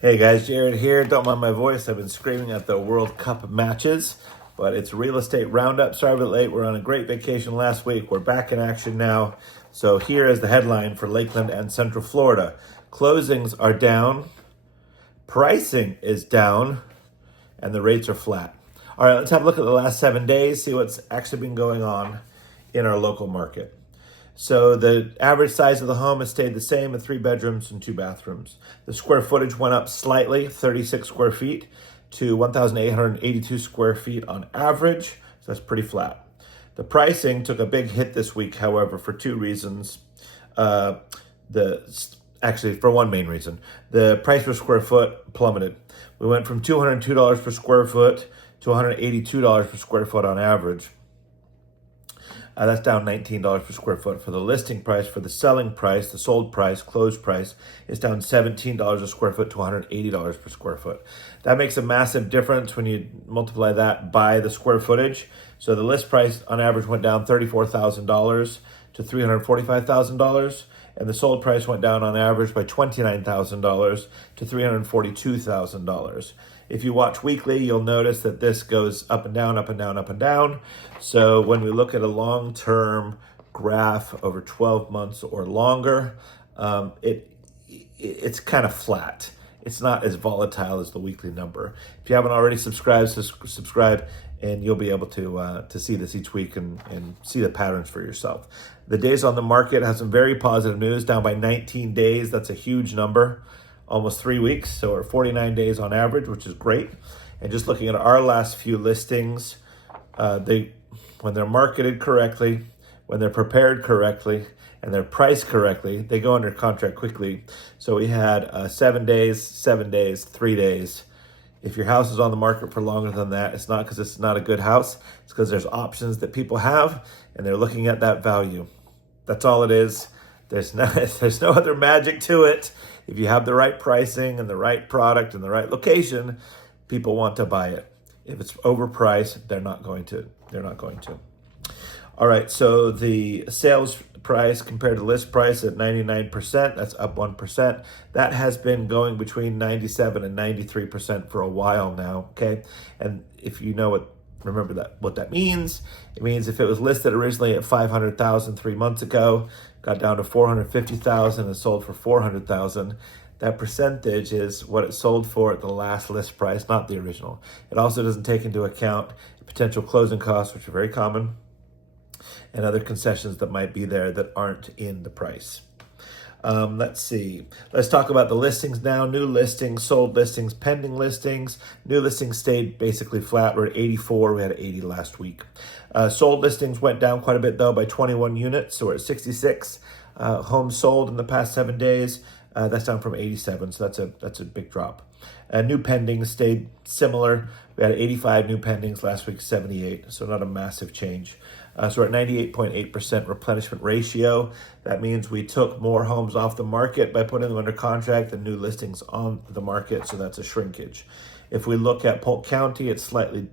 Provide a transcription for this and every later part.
Hey guys, Jared here. Don't mind my voice. I've been screaming at the World Cup matches, but it's real estate roundup. Sorry about late. We're on a great vacation last week. We're back in action now. So here is the headline for Lakeland and Central Florida. Closings are down, pricing is down, and the rates are flat. All right, let's have a look at the last 7 days, see what's actually been going on in our local market. So the average size of the home has stayed the same at 3 bedrooms and 2 bathrooms. The square footage went up slightly, 36 square feet to 1,882 square feet on average. So that's pretty flat. The pricing took a big hit this week, however, for 2 reasons. Actually, for one main reason. The price per square foot plummeted. We went from $202 per square foot to $182 per square foot on average. That's down $19 per square foot. For the listing price, for the selling price, the sold price, closed price, is down $17 a square foot to $180 per square foot. That makes a massive difference when you multiply that by the square footage. So the list price on average went down $34,000 to $345,000, and the sold price went down on average by $29,000 to $342,000. If you watch weekly, you'll notice that this goes up and down, up and down, up and down. So when we look at a long-term graph over 12 months or longer, it's kind of flat. It's not as volatile as the weekly number. If you haven't already subscribed, subscribe, and you'll be able to see this each week and see the patterns for yourself. The days on the market has some very positive news, down by 19 days. That's a huge number. Almost 3 weeks, so we're 49 days on average, which is great. And just looking at our last few listings, when they're marketed correctly, when they're prepared correctly, and they're priced correctly, they go under contract quickly. So we had 7 days, 7 days, 3 days. If your house is on the market for longer than that, it's not because it's not a good house. It's because there's options that people have, and they're looking at that value. That's all it is. There's no other magic to it. If you have the right pricing and the right product and the right location, people want to buy it. If it's overpriced, they're not going to. All right, so the sales price compared to list price at 99%, that's up 1%. That has been going between 97 and 93% for a while now, okay? And if you know remember what that means. It means if it was listed originally at 500,000 3 months ago, got down to 450,000 and sold for 400,000, that percentage is what it sold for at the last list price, not the original. It also doesn't take into account potential closing costs, which are very common, and other concessions that might be there that aren't in the price. Let's see. Let's talk about the listings now. New listings, sold listings, pending listings. New listings stayed basically flat. We're at 84. We had 80 last week. Sold listings went down quite a bit, though, by 21 units. So we're at 66 homes sold in the past 7 days. That's down from 87, so that's a big drop. New pendings stayed similar. We had 85 new pendings last week, 78, so not a massive change. So we're at 98.8% replenishment ratio. That means we took more homes off the market by putting them under contract than new listings on the market, so that's a shrinkage. If we look at Polk County, it's slightly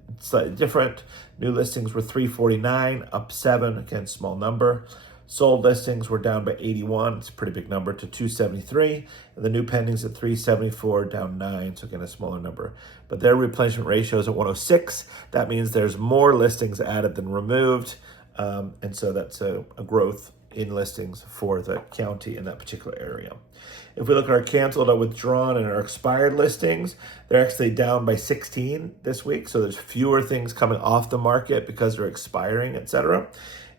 different. New listings were 349, up 7, again, small number. Sold listings were down by 81, it's a pretty big number, to 273. And the new pendings at 374, down 9, so again, a smaller number. But their replenishment ratio is at 106. That means there's more listings added than removed. And so that's a growth in listings for the county in that particular area. If we look at our canceled, our withdrawn, and our expired listings, they're actually down by 16 this week. So there's fewer things coming off the market because they're expiring, etc.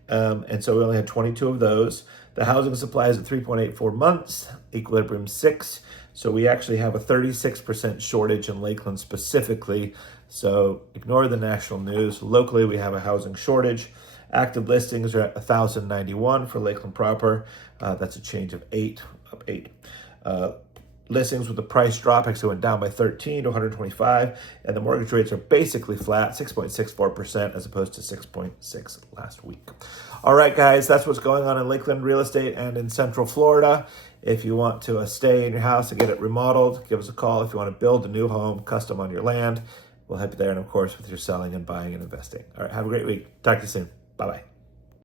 And so we only had 22 of those. The housing supply is at 3.84 months, equilibrium 6. So we actually have a 36% shortage in Lakeland specifically. So ignore the national news. Locally, we have a housing shortage. Active listings are at 1,091 for Lakeland proper. That's a change of 8, up 8. Listings with the price drop actually went down by 13 to 125, and the mortgage rates are basically flat, 6.64% as opposed to 6.6 last week. All right, guys, that's what's going on in Lakeland real estate and in Central Florida. If you want to stay in your house and get it remodeled, give us a call. If you want to build a new home custom on your land, we'll help you there, and of course with your selling and buying and investing. All right, have a great week. Talk to you soon. Bye-bye.